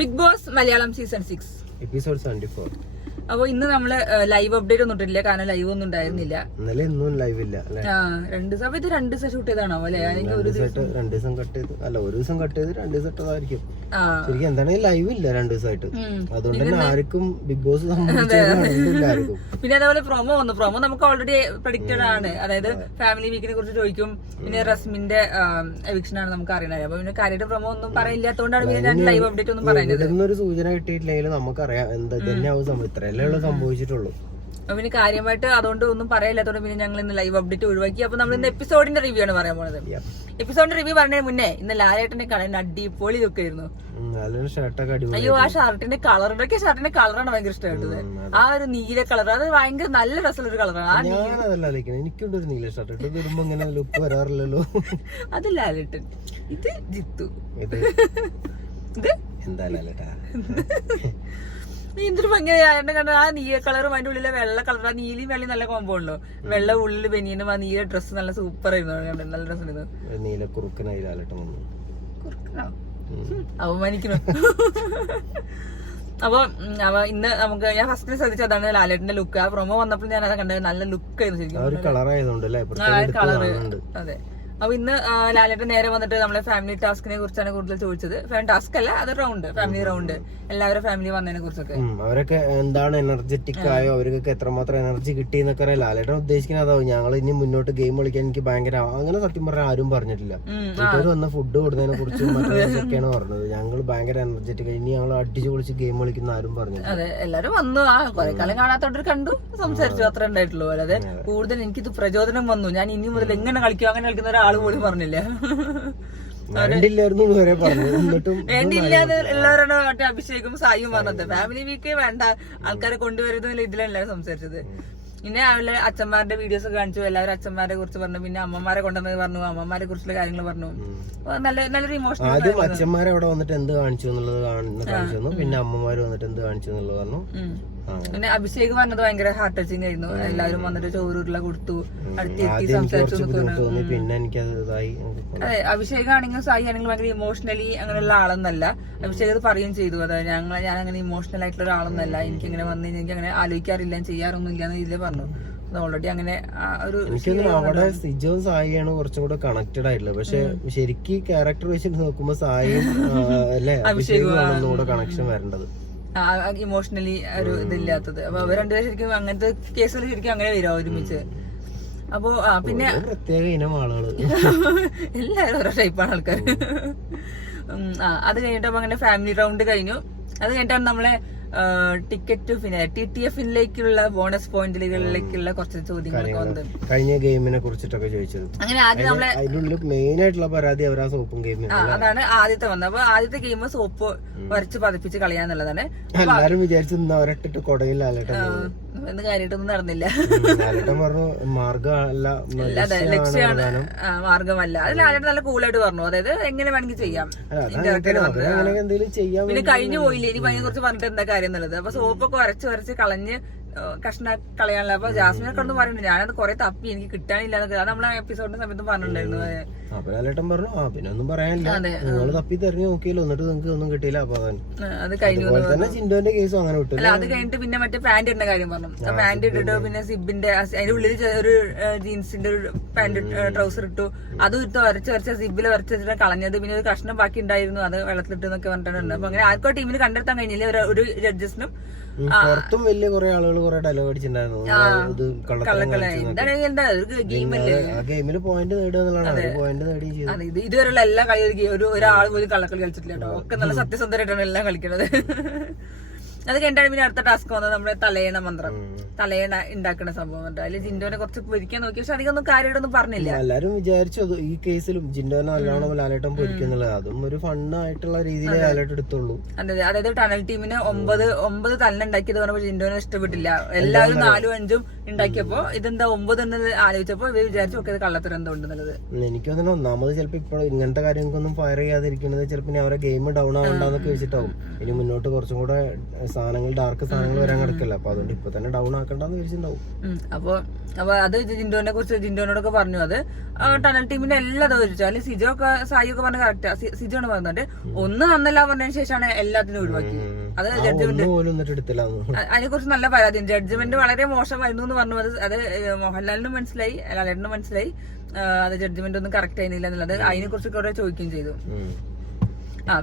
Big Boss Malayalam season 6 episode 74. അപ്പൊ ഇന്ന് നമ്മള് ലൈവ് അപ്ഡേറ്റ് ഒന്നും ഇട്ടില്ല, കാരണം ലൈവ് ഒന്നും ഉണ്ടായിരുന്നില്ല. ഇന്നലെ ഒന്നും ലൈവ് ഇല്ല. രണ്ട് ദിവസം ഇത് 2 ദിവസം ഷൂട്ട് ചെയ്താണോ അല്ലെ? ഒരു ദിവസം കട്ട് ചെയ്ത് അല്ല, ഒരു ദിവസം കട്ട് ചെയ്ത് 2 ദിവസം ഇട്ടതായിരിക്കും. ശരിക്കും എന്താണെങ്കിൽ ലൈവ് ഇല്ല 2 ദിവസമായിട്ട്. അതുകൊണ്ട് തന്നെ ആർക്കും ബിഗ് ബോസ് സംബന്ധിച്ചായിരിക്കും. പിന്നെ അതേപോലെ പ്രൊമോ വന്നു. പ്രൊമോ നമുക്ക് ഓൾറെഡി പ്രഡിക്റ്റഡ് ആണ്. അതായത് ഫാമിലി വീക്കിനെ കുറിച്ച് ചോദിക്കും. പിന്നെ റസ്മിന്റെ എവിക്ഷൻ ആണ് നമുക്ക് അറിയണത്. അപ്പൊ പിന്നെ കാര്യമായിട്ട് പ്രൊമോ ഒന്നും പറയില്ലാത്തതുകൊണ്ടാണ് പിന്നെ ഞാൻ ലൈവ് അപ്ഡേറ്റ് ഒന്നും പറയുന്നത്. ഒരു സൂചന കിട്ടിയിട്ടില്ലെങ്കിൽ നമുക്കറിയാം എന്താ തന്നെയാവും സംഭവം. ഇത്രയല്ലേ സംഭവിച്ചിട്ടുള്ളൂ. പിന്നെ കാര്യമായിട്ട് അതുകൊണ്ട് ഒന്നും പറയില്ലാത്തോണ്ട് പിന്നെ ഞങ്ങൾ ഇന്ന് ലൈവ് അപ്ഡേറ്റ് ഒഴിവാക്കി. അപ്പൊ നമ്മൾ ഇന്ന് എപ്പിസോഡിന്റെ റിവ്യൂ ആണ് പറയാൻ പോണത്. എപ്പിസോഡിന്റെ റിവ്യൂ പറയുന്നതിന് മുന്നേ ഇന്ന് ലാലേട്ടന്റെ കളറിന് അടിപൊളി ലുക്ക് ആയിരുന്നു. അയ്യോ, ആ ഷർട്ടിന്റെ കളറിന്റെ കളറാണ് ഭയങ്കര ഇഷ്ടമായിട്ടത്. ആ ഒരു നീല കളർ, അത് ഭയങ്കര നല്ല രസമുള്ള ഒരു കളറാണ്. എനിക്കുണ്ടൊരു നീല ഷർട്ട് ഇടുമ്പോ ഇങ്ങനെ ലുക്ക് വരാറില്ലല്ലോ. അത് ലാലേട്ടൻ, ഇത് ജിത്തു, ഇത് എന്താ ലാലേട്ടാ. എന്തൊരു ഭയങ്കര എന്നെ കണ്ട ആ നീല കളറും അതിന്റെ ഉള്ളിലെ വെള്ള കളർ, ആ നീലയും വെള്ളയും നല്ല കോമ്പോ ഉള്ളു. വെള്ള ഉള്ളിൽ ബനിയനും ആ നീല ഡ്രസ്സ് നല്ല സൂപ്പർ ആയിരുന്നു. നല്ല ഡ്രസ്സായിരുന്നു. നീല കുറുക്കനായി ലാലേട്ടൻ വന്നു. അവമാനിക്കണം. അപ്പൊ ഇന്ന് നമുക്ക് ഞാൻ ഫസ്റ്റ് ശ്രദ്ധിച്ചതാണ് ലാലേട്ടന്റെ ലുക്ക്. ആ പ്രൊമോ വന്നപ്പോൾ ഞാൻ അത് കണ്ടത്. നല്ല ലുക്ക് ആയിരുന്നു ശരിക്കും. കളറ്. അതെ. അപ്പൊ ഇന്ന് ലാലേട്ടൻ നേരെ വന്നിട്ട് നമ്മളെ ഫാമിലി ടാസ്കിനെ കുറിച്ചാണ് കൂടുതൽ ചോദിച്ചത്. ടാസ്ക് അല്ല, അത് റൗണ്ട്, ഫാമിലി റൗണ്ട്, എല്ലാവരും ഫാമിലി വന്നതിനെ കുറിച്ചൊക്കെ. അവരൊക്കെ എന്താണ് എനർജറ്റിക് ആയോ, അവർക്കൊക്കെ എത്രമാത്രം എനർജി കിട്ടി എന്നൊക്കെ അറിയാം. ലാലേട്ടൻ ഉദ്ദേശിക്കുന്നത് അതാവും, ഞങ്ങൾ ഇനി മുന്നോട്ട് ഗെയിം കളിക്കാൻ എനിക്ക് ഭയങ്കര അങ്ങനെ സത്യം പറഞ്ഞാൽ ആരും പറഞ്ഞിട്ടില്ല. ഇവര് വന്ന ഫുഡ് കൊടുത്തതിനെ കുറിച്ചും മറ്റൊക്കെയാണ് പറഞ്ഞത്. ഞങ്ങൾ ഭയങ്കര എനർജറ്റിക്, ഇനി ഞങ്ങൾ അടിച്ചു പൊളിച്ച് ഗെയിം കളിക്കുന്ന ആരും പറഞ്ഞു. അതെ, എല്ലാരും വന്നു. ആ കുറെ കാലം കാണാത്തോണ്ട് കണ്ടു, സംസാരിച്ചു, അത്ര ഉണ്ടായിട്ടുള്ളൂ. അല്ലാതെ കൂടുതൽ എനിക്കിത് പ്രചോദനം വന്നു. ഞാൻ ഇനി മുതൽ എങ്ങനെ കളിക്കും, അങ്ങനെ കളിക്കുന്ന ആള് പോലും പറഞ്ഞില്ല. വേണ്ടിയില്ലാതെ എല്ലാവരോടും മറ്റേ അഭിഷേകും സായിയും പറഞ്ഞത്. ഫാമിലി വീക്കേ വേണ്ട, ആൾക്കാരെ കൊണ്ടുവരുന്ന ഇതിലെല്ലാവരും സംസാരിച്ചത്. പിന്നെ അവരുടെ അച്ഛന്മാരുടെ വീഡിയോസ് ഒക്കെ കാണിച്ചു. എല്ലാവരും അച്ഛന്മാരെ കുറിച്ച് പറഞ്ഞു. പിന്നെ അമ്മമാരെ കൊണ്ടുവന്നത് പറഞ്ഞു, അമ്മമാരെ കുറിച്ചുള്ള കാര്യങ്ങൾ പറഞ്ഞു. നല്ലൊരു ഇമോഷണൽ. ആദ്യം അച്ഛന്മാരെ അവിടെ വന്നിട്ട് എന്ത് കാണിച്ചു എന്നുള്ളത് കാണിച്ചു, പിന്നെ അമ്മമാര് വന്നിട്ട് എന്ത് കാണിച്ചു എന്നുള്ളത് പറഞ്ഞു. പിന്നെ അഭിഷേക് പറഞ്ഞത് ഭയങ്കര ഹാർട്ട് ടച്ചിങ് ആയിരുന്നു. എല്ലാവരും വന്നിട്ട് ചോറുരുള കൊടുത്തു, അടുത്തെത്തി സംസാരിച്ചു. അതെ, അഭിഷേക് ആണെങ്കിലും സായി ആണെങ്കിലും ഭയങ്കര ഇമോഷണലി അങ്ങനെയുള്ള ആളൊന്നല്ല. അഭിഷേക് അത് പറയുകയും ചെയ്തു. അതായത് ഞാൻ അങ്ങനെ ഇമോഷണൽ ആയിട്ടുള്ള ഒരാളൊന്നല്ല, എനിക്ക് ഇങ്ങനെ വന്നു എനിക്ക് അങ്ങനെ ആലോചിക്കാറില്ല, ചെയ്യാറൊന്നും ഇല്ല എന്ന് ഇതിൽ പറഞ്ഞു. ഓൾറെഡി അങ്ങനെ ഒരു അവിടെ സിജോയും സായിയാണ് കുറച്ചും കൂടെ കണക്റ്റഡ് ആയിട്ടുള്ളത്. പക്ഷെ ശരിക്കും ക്യാരക്ടർ വെച്ചിട്ട് നോക്കുമ്പോ സായിയും അല്ലെ അഭിഷേകും കൂടെ കണക്ഷൻ വരേണ്ടത്. ഇമോഷണലി ഒരു ഇതില്ലാത്തത്. അപ്പൊ അവർ രണ്ടുപേരും ശരിക്കും അങ്ങനത്തെ കേസുകൾ ശരിക്കും അങ്ങനെ വരും ഒരുമിച്ച്. അപ്പൊ പിന്നെ പ്രത്യേക ഇനം ആളുകള് എല്ലാവരും ഓരോ ടൈപ്പാണ് ആൾക്കാർ. അത് കഴിഞ്ഞിട്ട് അപ്പൊ അങ്ങനെ ഫാമിലി റൗണ്ട് കഴിഞ്ഞു. അത് കഴിഞ്ഞിട്ടാണ് നമ്മളെ ടിക്കറ്റ് പിന്നെ TTFിലേക്കുള്ള ബോണസ് പോയിന്റുകളിലേക്കുള്ള കുറച്ച് ചോദ്യങ്ങളൊക്കെ വന്നത്. കഴിഞ്ഞ ഗെയിമിനെ കുറിച്ചിട്ടൊക്കെ ചോദിച്ചത്. അങ്ങനെ ആദ്യം നമ്മളെ അതിനുള്ളിൽ മെയിൻ ആയിട്ടുള്ള പരാതി അവരാ സോപ്പും ഗെയിമിന്. അതാണ് ആദ്യത്തെ വന്നത്. അപ്പൊ ആദ്യത്തെ ഗെയിം സോപ്പ് വരച്ച് പതിപ്പിച്ച് കളയാന്നുള്ളതാണ്. എല്ലാരും വിചാരിച്ചു അവരട്ടിട്ട് കൊടയിൽ ലാലേട്ടൻ എന്ന് കാര്യമായിട്ടൊന്നും നടന്നില്ല. ലാലേട്ടൻ പറഞ്ഞു മാർഗമല്ല, അതെ ലക്ഷ്യമാണ്, മാർഗമല്ല. അത് ലാലേട്ടൻ നല്ല കൂളായിട്ട് പറഞ്ഞു. അതായത് എങ്ങനെ വേണമെങ്കിൽ ചെയ്യാം. പിന്നെ കഴിഞ്ഞു പോയില്ലേ, ഇനി അതിനെ കുറിച്ച് പറഞ്ഞിട്ട് എന്താ കാര്യം എന്നുള്ളത്. അപ്പൊ സോപ്പൊക്കെ വരച്ച് കളഞ്ഞ് കഷ്ണ കളയാനുള്ള. അപ്പൊ ജാസ്മിനെ കൊണ്ട് പറയുന്നുണ്ട് ഞാനത് കുറെ തപ്പി, എനിക്ക് കിട്ടാനില്ല. അത് നമ്മളെ എപ്പിസോഡിന്റെ സമയത്ത് പറഞ്ഞിട്ടുണ്ടായിരുന്നു. ലാലേട്ടൻ പറഞ്ഞു പിന്നെ ഒന്നും പറയാനില്ല, നിങ്ങൾ തപ്പി തെരഞ്ഞു നോക്കിയല്ലോ, എന്നിട്ട് നിങ്ങൾക്ക് ഒന്നും കിട്ടിയില്ല. അപ്പൊ അത് കഴിഞ്ഞു. ചിന്തോന്റെ കേസും അങ്ങനെ വിട്ടു. അല്ല, അത് കഴിഞ്ഞിട്ട് പിന്നെ മറ്റേ പാന്റ് ഇടുന്ന കാര്യം പറഞ്ഞു. പാന്റ് ഇട്ടിട്ട് പിന്നെ സിബിന്റെ അതിന്റെ ഉള്ളിൽ ഒരു ജീൻസിന്റെ ഒരു പാന്റ് ട്രൗസർ ഇട്ടു. അതും ഇട്ട് വരച്ച് സിബില് വരച്ച് വെച്ചിട്ട് കളഞ്ഞത്. പിന്നെ ഒരു കഷ്ണം ബാക്കി ഉണ്ടായിരുന്നു, അത് വെള്ളത്തിലിട്ട് എന്നൊക്കെ പറഞ്ഞിട്ടുണ്ട്. അപ്പൊ അങ്ങനെ ആർക്കോ ടീമിന് കണ്ടെത്താൻ കഴിഞ്ഞില്ല. ഒരു ജഡ്ജസിനും പുറത്തും വലിയ കുറെ ആളുകൾ കുറെ ഡയലോഗ് അടിച്ചിട്ടുണ്ടായിരുന്നു. ഗെയിമില് പോയിന്റ് നേടുക എന്നുള്ളതാണ്. പോയിന്റ് നേടി ഇതുവരെയുള്ള എല്ലാ കളി ഒരാൾ പോലും കള്ളക്കളി കളിച്ചിട്ടില്ല കേട്ടോ. ഒക്കെ നല്ല സത്യസന്ധരായിട്ടാണ് എല്ലാം കളിക്കുന്നത്. അത് കഴിഞ്ഞാണ് പിന്നെ അടുത്ത ടാസ്ക് വന്നത് നമ്മുടെ തലയണ മന്ത്രം, തലയണ ഉണ്ടാക്കുന്ന സംഭവം. അതിൽ ജിൻഡോനെ കുറച്ച് പൊരിക്കാൻ നോക്കി, പക്ഷെ അധികം ഒന്നും കാര്യമായിട്ടൊന്നും പറഞ്ഞില്ല. എല്ലാരും വിചാരിച്ചു ഈ കേസിലും ജിൻഡോനെ നല്ലോണം ലാലേട്ടൻ പൊരിക്കുന്നുള്ളത്. അതും ഒരു ഫണ്ണായിട്ടുള്ള രീതിയിൽ ലാലേട്ടൻ എടുത്തുള്ളൂ. അതെ, അതായത് ടണൽ ടീമിന് 9 തലന ഉണ്ടാക്കിയത് പറഞ്ഞപ്പോൾ ജിൻഡോനെ ഇഷ്ടപ്പെട്ടില്ല. എല്ലാവരും 4ഉം 5ഉം ഉണ്ടാക്കിയപ്പോ ഇതെന്താ 9 എന്ന് ആലോചിച്ചപ്പോ ഇവർ വിചാരിച്ചു ഒക്കെ കള്ളത്തരം എന്തോ ഉണ്ടെന്നുള്ളത്. എനിക്ക് തോന്നുന്നു ഒന്നാമത് ചിലപ്പോ ഇപ്പോൾ ഇങ്ങനത്തെ കാര്യങ്ങൾക്കൊന്നും ഫയർ ചെയ്യാതിരിക്കുന്നത് ചിലപ്പോൾ അവരെ ഗെയിം ഡൗൺ ആവണ്ടെന്നൊക്കെ വെച്ചിട്ടാവും. ഇനി മുന്നോട്ട് കുറച്ചും കൂടെ സാധനങ്ങൾ ഡാർക്ക് സാധനങ്ങൾ വരാൻ കിടക്കില്ല. അപ്പൊ അതുകൊണ്ട് ഇപ്പൊ തന്നെ ഡൗൺ ഇതാക്കണ്ടെന്ന് വിചാരിച്ചിട്ടുണ്ടാവും. അപ്പൊ അത് ജിൻഡോനെ കുറിച്ച് ജിൻഡോനോടൊക്കെ പറഞ്ഞു. അത് ടണൽ ടീമിന്റെ എല്ലാ ചോദിച്ചാൽ സിജോ ഒക്കെ സായി ഒക്കെ പറഞ്ഞ കറക്റ്റാ. സിജോ ആണ് പറഞ്ഞിട്ട് ഒന്ന് നന്നല്ല പറഞ്ഞതിന് ശേഷമാണ് എല്ലാത്തിനും ഒഴിവാക്കി. അത് ജഡ്ജ്മെന്റ് അതിനെ കുറിച്ച് നല്ല പരാതി. ജഡ്ജ്മെന്റ് വളരെ മോശമായിരുന്നു എന്ന് പറഞ്ഞു. അത് മോഹൻലാലിനും മനസ്സിലായി, ലാലേട്ടനും മനസ്സിലായി. അത് ജഡ്ജ്മെന്റ് ഒന്നും കറക്റ്റ് ആയിരുന്നില്ല എന്നുള്ളത് അതിനെ കുറിച്ച് കുറെ ചോദിക്കുകയും ചെയ്തു.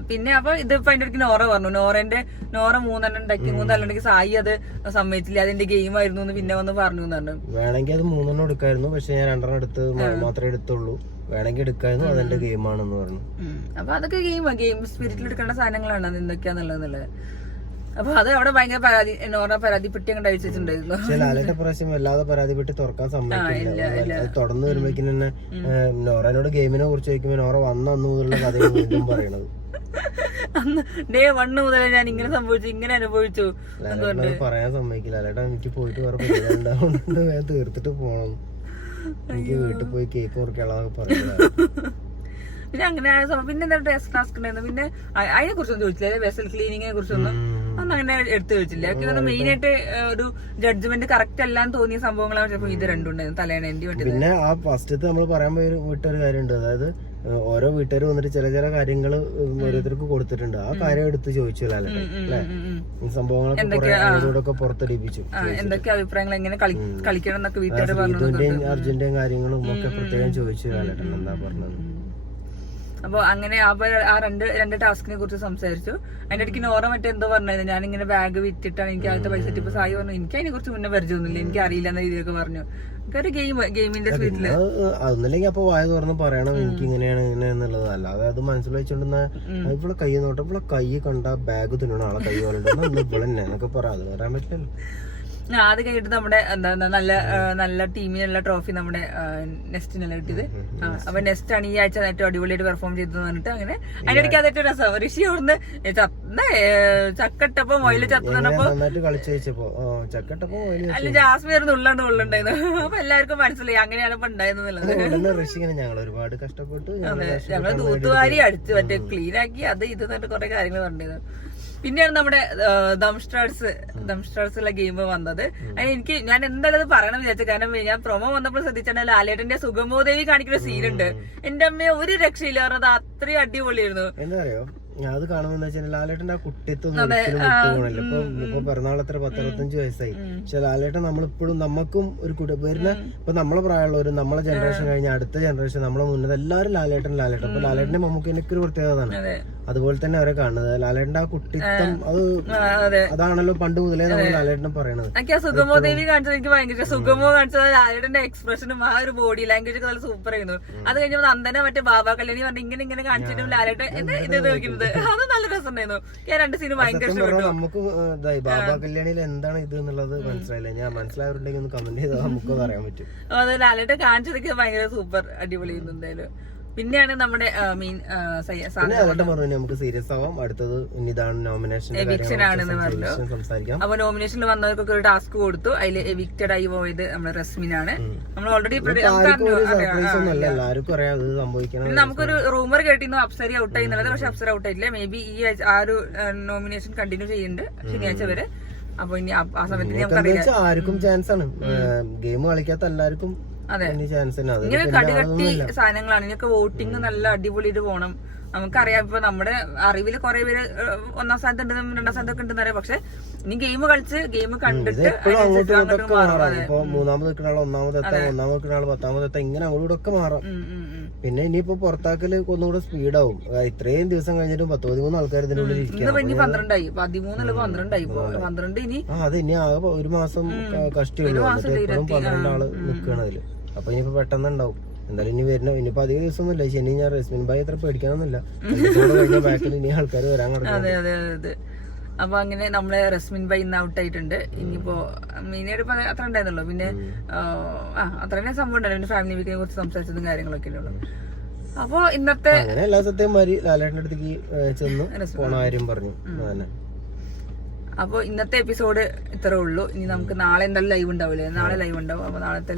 പിന്നെ അപ്പൊ ഇതിപ്പോ അതിന്റെ ഇടയ്ക്ക് നോറ പറഞ്ഞു. നോറ 3 ഉണ്ടാക്കി, 3 അല്ലെങ്കിൽ സായി അത് സമ്മതിച്ചില്ല, അതിന്റെ ഗെയിം ആയിരുന്നു എന്ന് പിന്നെ വന്ന് പറഞ്ഞു എന്ന് പറഞ്ഞു. വേണമെങ്കിൽ അത് 3 എടുക്കായിരുന്നു, പക്ഷെ ഞാൻ 2 എടുത്ത് മാത്രമേ എടുത്തുള്ളൂ, വേണമെങ്കിൽ എടുക്കായിരുന്നു, അതെന്റെ ഗെയിം ആണെന്ന് പറഞ്ഞു. അപ്പൊ അതൊക്കെ ഗെയിം സ്പിരിറ്റിൽ എടുക്കേണ്ട സാധനങ്ങളാണ്. അത് എന്തൊക്കെയാന്നുള്ളത്. അപ്പൊ അത് അവിടെ ഭയങ്കര നോറ പരാതിപ്പെട്ടി അങ്ങോട്ട് അയച്ചിട്ടുണ്ടായിരുന്നു. ലാലേട്ട പ്രാവശ്യം വല്ലാതെ പരാതിപ്പെട്ടി തുറക്കാൻ സമ്മതിക്കില്ല. തുടർന്ന് വരുമ്പോഴേക്കും തന്നെ നോറനോട് ഗെയിമിനെ കുറിച്ച് ചോദിക്കുമ്പോ നോറ വന്ന അന്ന് മുതലുള്ള കഥയാണ് വീണ്ടും പറയണത്. അന്ന് ഡേ 1 മുതലേ ഞാൻ ഇങ്ങനെ സംഭവിച്ചു, ഇങ്ങനെ അനുഭവിച്ചു പറയാൻ സമ്മതിക്കില്ല. ലാലേട്ട എനിക്ക് പോയിട്ട് വേറെ പരിപാടി ഉണ്ടാവുന്നുണ്ട്, ഞാൻ തീർത്തിട്ട് പോണം, എനിക്ക് വീട്ടിൽ പോയി കേക്ക് മുറിക്കാളൊക്കെ പറയുന്നത്. പിന്നെ അങ്ങനെ പിന്നെ എന്താ ഡ്രസ് ടാസ്ക് ഉണ്ടായിരുന്നു. പിന്നെ അതിനെ കുറിച്ചൊന്നും ചോദിച്ചില്ല, വെസൽ ക്ലീനിങ്ങിനെ കുറിച്ചൊന്നും ഒന്നും അങ്ങനെ എടുത്തു ചോദിച്ചില്ല. മെയിൻ ആയിട്ട് ഒരു ജഡ്ജ്മെന്റ് കറക്റ്റ് അല്ലാന്ന് തോന്നിയ സംഭവങ്ങളാണ് ചിലപ്പോൾ ഇത് രണ്ടുണ്ടായിരുന്നു. തലേണേന്തി വേണ്ടി. പിന്നെ ആ ഫസ്റ്റത്തെ നമ്മൾ പറയാൻ വിട്ടൊരു കാര്യമുണ്ട്. അതായത് ഓരോ വീട്ടുകാർ വന്നിട്ട് ചില കാര്യങ്ങൾ ഓരോരുത്തർക്ക് കൊടുത്തിട്ടുണ്ട്. ആ കാര്യം എടുത്ത് ചോദിച്ചു അല്ലേ, സംഭവങ്ങളൊക്കെ പുറത്തടിപ്പിച്ചു. എന്തൊക്കെ അഭിപ്രായങ്ങൾ, എങ്ങനെ കളിക്കണം എന്നൊക്കെ വീട്ടുകാർ പറഞ്ഞു. അർജന്റീൻ കാര്യങ്ങളും ഒക്കെ പ്രത്യേകം ചോദിച്ചു ലാലേട്ടൻ എന്താ പറഞ്ഞത്. അപ്പൊ അങ്ങനെ ആ രണ്ട് ടാസ്കിനെ കുറിച്ച് സംസാരിച്ചു. അതിന്റെ ഇടയ്ക്ക് നോറ മറ്റേ എന്തോ പറഞ്ഞത്, ഞാനിങ്ങനെ ബാഗ് വിറ്റിട്ടാണ് എനിക്ക് ആദ്യത്തെ പൈസ ഇപ്പൊ സായി പറഞ്ഞു എനിക്ക് അതിനെ കുറിച്ച് മുന്നേ പരിചയമൊന്നുമില്ല, എനിക്ക് അറിയില്ല എന്ന രീതിയിലൊക്കെ പറഞ്ഞു. ഒരു ഗെയിമിന്റെ സ്പീഡില് അതൊന്നില്ലെങ്കിൽ അപ്പൊ വായ തുറന്ന് പറയണം എനിക്ക് ഇങ്ങനെയാണ് ഇങ്ങനെ എന്നുള്ളത്. അല്ലാതെ അത് മനസ്സിൽ വെച്ചോണ്ടെന്നാ ഇവിടെ കൈ നോട്ടെ, ഇവിടെ കൈ കണ്ട ബാഗ് തിന്നണം, ആളെ കൈ പോലെ ഇവിടെ എന്നൊക്കെ പറയാം. അത് പറയാൻ പറ്റില്ലല്ലോ. അത് കഴിഞ്ഞിട്ട് നമ്മുടെ നല്ല ടീമിനുള്ള ട്രോഫി നമ്മുടെ നെസ്റ്റിനല്ല കിട്ടിയത്. അപ്പൊ നെസ്റ്റ് ആണ് ഈ ആഴ്ച ഏറ്റവും അടിപൊളിയായിട്ട് പെർഫോം ചെയ്തെന്ന് പറഞ്ഞിട്ട് അങ്ങനെ അതിന്റെ ഇടയ്ക്ക് അത് ഏറ്റവും രസം. ഋഷി അവിടുന്ന് ചക്കട്ടപ്പോ മൊയില് ചത്തപ്പോ അല്ല ജാസ്മിയർ ഉള്ളണ്ടായിരുന്നു. അപ്പൊ എല്ലാവർക്കും മനസ്സിലായി അങ്ങനെയാണ് ഇപ്പൊ ഉണ്ടായിരുന്നുള്ളത്. ഒരുപാട് കഷ്ടപ്പെട്ടു, ഞങ്ങള് തൂത്തുവാരി അടിച്ചു മറ്റേ ക്ലീൻ ആക്കി അത് ഇത് എന്നിട്ട് കുറെ കാര്യങ്ങൾ പറഞ്ഞത്. പിന്നെയാണ് നമ്മുടെ ദംസ്റ്റാർസുള്ള ഗെയിം വന്നത്. ഞാൻ എന്തായാലും അത് പറയണം വിചാരിച്ചു. കാരണം ഞാൻ പ്രൊമോ വന്നപ്പോൾ ശ്രദ്ധിച്ചാൽ ലാലേട്ടന്റെ സുഗമോദേവി കാണിക്കുന്ന സീനുണ്ട്. എന്റെ അമ്മയെ ഒരു രക്ഷയില്ല, പറഞ്ഞത് അത്രയും അടിപൊളിയായിരുന്നു. എന്താ അറിയോ, അത് കാണുമെന്ന് വെച്ചാൽ ലാലേട്ടന്റെ ആ കുട്ടിത്വം വിട്ടുപോകണല്ലോ. ഇപ്പൊ പിറന്നാളത്ര 10-25 വയസ്സായി, പക്ഷെ ലാലേട്ടൻ നമ്മളിപ്പോഴും നമുക്കും ഒരു വരുന്ന ഇപ്പൊ നമ്മളെ പ്രായമുള്ളവര്, നമ്മളെ ജനറേഷൻ കഴിഞ്ഞ അടുത്ത ജനറേഷൻ, നമ്മളെ മുന്നേ എല്ലാവരും ലാലേട്ടൻ. അപ്പൊ ലാലേട്ടന്റെ മമ്മൂക്ക് എനിക്കൊരു പ്രത്യേകതയാണ്. അതുപോലെ തന്നെ അവരെ കാണുന്നത് ലാലേട്ടന്റെ ആ കുട്ടിത്വം, അതാണല്ലോ പണ്ട് മുതലേ നമ്മൾ ലാലേട്ടനെ പറയണത്. എനിക്ക് സുഗമോദേവി കാണിച്ചത് എനിക്ക് ഭയങ്കര സുഗമോ കാണിച്ചത് ലാലേട്ടന്റെ എക്സ്പ്രഷനും ആ ഒരു ബോഡി ലാംഗ്വേജ് ഒക്കെ നല്ല സൂപ്പർ ആയിരുന്നു. അത് കഴിഞ്ഞപ്പോൾ നന്ദന മറ്റേ ബാബ കല്യാണി പറഞ്ഞ് ഇങ്ങനെ കാണിച്ചിട്ടും ലാലേട്ടൻ ഇത് നോക്കുന്നത് അത് നല്ല രസമുണ്ടായിരുന്നു. ഞാൻ 2 സീനും ഭയങ്കര ഇഷ്ടപ്പെട്ടു. നമുക്ക് ബാബ കല്യാണിയിൽ എന്താണ് ഇത് എന്നുള്ളത് മനസ്സിലായില്ല. ഞാൻ മനസ്സിലായവരുണ്ടെങ്കിൽ ഒന്ന് കമന്റ് ചെയ്താൽ നമുക്ക് അറിയാൻ പറ്റും. അത് ലാലേട്ടൻ കാണിച്ചതൊക്കെ ഭയങ്കര സൂപ്പർ അടിപൊളി ചെയ്യുന്നു എന്തായാലും. പിന്നെയാണ് നമ്മുടെ നമുക്ക് സീരിയസ് ആവാം. അടുത്തത് ഇതാണ് നോമിനേഷൻ ആണെന്ന് പറഞ്ഞു. അപ്പൊ നോമിനേഷനിൽ വന്നവർക്കൊക്കെ ഒരു ടാസ്ക് കൊടുത്തു. അതിൽ എവിക്റ്റഡ് ആയി പോയത് നമ്മുടെ റസ്മിനാണ്. നമ്മൾ ഓൾറെഡി നമുക്കൊരു റൂമർ കേട്ടിരുന്നു അപ്സര ഔട്ടായി എന്നുള്ളത്. പക്ഷെ അപ്സര ഔട്ടായിട്ടില്ല. മേ ബി ഈ ആ ഒരു നോമിനേഷൻ കണ്ടിന്യൂ ചെയ്യുന്നുണ്ട് ശനിയാഴ്ച വരെ. അപ്പൊ ഇനി ആ സമയത്ത് നമുക്കറിയാം, ആർക്കും ചാൻസ് ആണ്. ഗെയിം കളിക്കാത്ത എല്ലാവർക്കും ഇങ്ങനെ കടികട്ടി സാധനങ്ങളാണ്. ഇതൊക്കെ വോട്ടിംഗ് നല്ല അടിപൊളിയിട്ട് പോണം. നമുക്കറിയാം ഇപ്പൊ നമ്മുടെ അറിവില് കുറെ പേര് 1ാം സ്ഥാനത്തുണ്ടെന്നും 2ാം സ്ഥാനത്തൊക്കെ ഉണ്ടെന്ന് അറിയാം. പക്ഷെ ഇനി ഗെയിം കളിച്ച് ഗെയിം കണ്ടിട്ട് ഇപ്പൊ 3ാമത് നിൽക്കുന്ന ആള് 1ാമത് എത്താം, 1ാമത് നിൽക്കുന്ന ആള് 10ാമത് എത്താം, ഇങ്ങനെ അങ്ങോട്ടും ഒക്കെ മാറാം. പിന്നെ ഇനിയിപ്പോ പുറത്താക്കല് ഒന്നുകൂടെ സ്പീഡാവും. ഇത്രയും ദിവസം കഴിഞ്ഞിട്ടും 10-13 ആൾക്കാർ ഇതിന്റെ ഉള്ളിൽ ഇരിക്കും. 12 13 12 ഇനി അത് ഇനി ആകെ ഒരു മാസം കഷ്ടിയുള്ളൂ. ഇപ്പോഴും 12 ആള് നിൽക്കണം അതില്. അപ്പൊ ഇനിയിപ്പോ പെട്ടെന്ന് ഉണ്ടാവും. എന്തായാലും ഇനി വരുന്ന ഇനിയിപ്പോ അധിക ദിവസമൊന്നുമില്ല. ശനി ഞാൻ റസ്മിൻ ഭായി അത്ര പേടിക്കാനൊന്നുമില്ല. ബാക്കിൽ ഇനി ആൾക്കാർ വരാൻ കിടക്കും. അപ്പൊ അങ്ങനെ നമ്മളെ റസ്മിൻ ഭായി ഇന്ന് ഔട്ട് ആയിട്ടുണ്ട്. ഇനിയിപ്പോ മെയിനായിട്ട് അത്ര ഉണ്ടായിരുന്നല്ലോ. പിന്നെ അത്ര തന്നെ സംഭവം ഉണ്ടായിരുന്നു. പിന്നെ ഫാമിലി വീക്കിനെ കുറിച്ച് സംസാരിച്ചതും കാര്യങ്ങളൊക്കെ ഉള്ളു. അപ്പൊ ഇന്നത്തെ എല്ലാ സത്യം മാറി ലാലേട്ടന്റെ അടുത്തേക്ക് ചെന്ന് പോണ കാര്യം പറഞ്ഞു. അപ്പൊ ഇന്നത്തെ എപ്പിസോഡ് ഇത്രേ ഉള്ളൂ. ഇനി നമുക്ക് നാളെ എന്തായാലും ലൈവ് ഉണ്ടാവില്ലേ? നാളെ ലൈവ് ഉണ്ടാവും. അപ്പൊ നാളത്തെ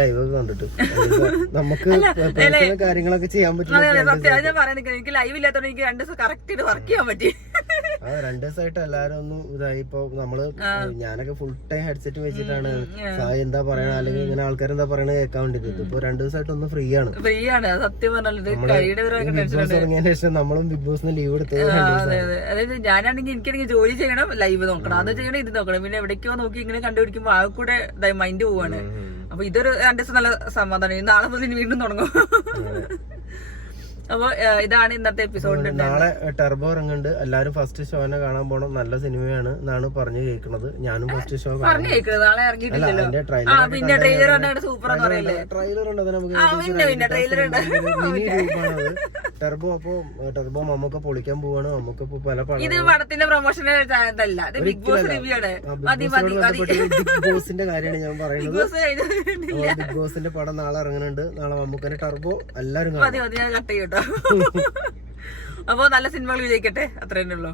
ലൈവ് കണ്ടിട്ട് നമുക്ക് കാര്യങ്ങളൊക്കെ ചെയ്യാൻ പറ്റും. സത്യം ഞാൻ പറയാൻ നിൽക്കുന്നത്, എനിക്ക് ലൈവ് ഇല്ലാത്തതുകൊണ്ട് എനിക്ക് 2 ദിവസം കറക്റ്റ് ആയിട്ട് വർക്ക് ചെയ്യാൻ പറ്റി. 2 ദിവസമായിട്ട് എല്ലാരും ഒന്ന് ഇതായി. ഇപ്പൊ നമ്മള് ഞാനൊക്കെ ഫുൾ ടൈം ഹെഡ്സെറ്റ് വെച്ചിട്ടാണ് എന്താ പറയണ അല്ലെങ്കിൽ ഇങ്ങനെ ആൾക്കാരെന്താ പറയണത് കേൾക്കാൻ വേണ്ടിട്ട്. ഇപ്പൊ 2 ദിവസമായിട്ട് ഒന്ന് ഫ്രീ ആണ്. സത്യം പറഞ്ഞത്. ബിഗ് ബോസ് ഇറങ്ങിയതിന് ശേഷം നമ്മളും ബിഗ് ബോസിന് ലീവ് എടുത്തത്. അതായത് ഞാനാണെങ്കിൽ എനിക്കാണെങ്കിൽ ജോലി ചെയ്യണം, ലൈവ് നോക്കണം, അത് ചെയ്യണം, ഇത് നോക്കണം, പിന്നെ എവിടേക്കോ നോക്കി ഇങ്ങനെ കണ്ടുപിടിക്കുമ്പോ ആ കൂടെ മൈൻഡ് പോവാണ്. അപ്പൊ ഇതൊരു 2 ദിവസം നല്ല സമാധാനം. നാളെ മുതൽ വീണ്ടും തുടങ്ങും. അപ്പൊ ഇതാണ് ഇന്നത്തെ എപ്പിസോഡിന്റെ. നാളെ ടെർബോ ഇറങ്ങുന്നുണ്ട്. എല്ലാരും ഫസ്റ്റ് ഷോനെ കാണാൻ പോണം. നല്ല സിനിമയാണ് എന്നാണ് പറഞ്ഞു കേൾക്കുന്നത്. ഞാനും ഫസ്റ്റ് ഷോ പറഞ്ഞു കേൾക്കുന്നത്. നാളെ ഇറങ്ങിയിട്ടില്ലല്ലോ. പിന്നെ ട്രെയിലർ കണ്ടിട്ട് സൂപ്പർ എന്ന് പറയില്ലേ. ട്രെയിലർ ഉണ്ട്. പിന്നെ ട്രെയിലർ ഉണ്ട്. ടെർബോ. അപ്പൊ ടെർബോ മമ്മൊക്കെ പൊളിക്കാൻ പോവാണ്. നമുക്ക് പല ഇത് പടത്തിന്റെ പ്രൊമോഷൻ അല്ല, ഇത് ബിഗ് ബോസ് റിവ്യൂ ആണ്. ബിഗ് ബോസിന്റെ കാര്യമാണ് ഞാൻ പറയുന്നത്. ബിഗ് ബോസിന്റെ പടം നാളെ ഇറങ്ങുന്നുണ്ട്. നാളെ മമ്മൂക്കന്റെ ടെർബോ എല്ലാരും മതി ഞാൻ കട്ട് ചെയ്യട്ടോ. അപ്പൊ നല്ല സിനിമകൾ വിജയിക്കട്ടെ, അത്രേ ഉള്ളൂ.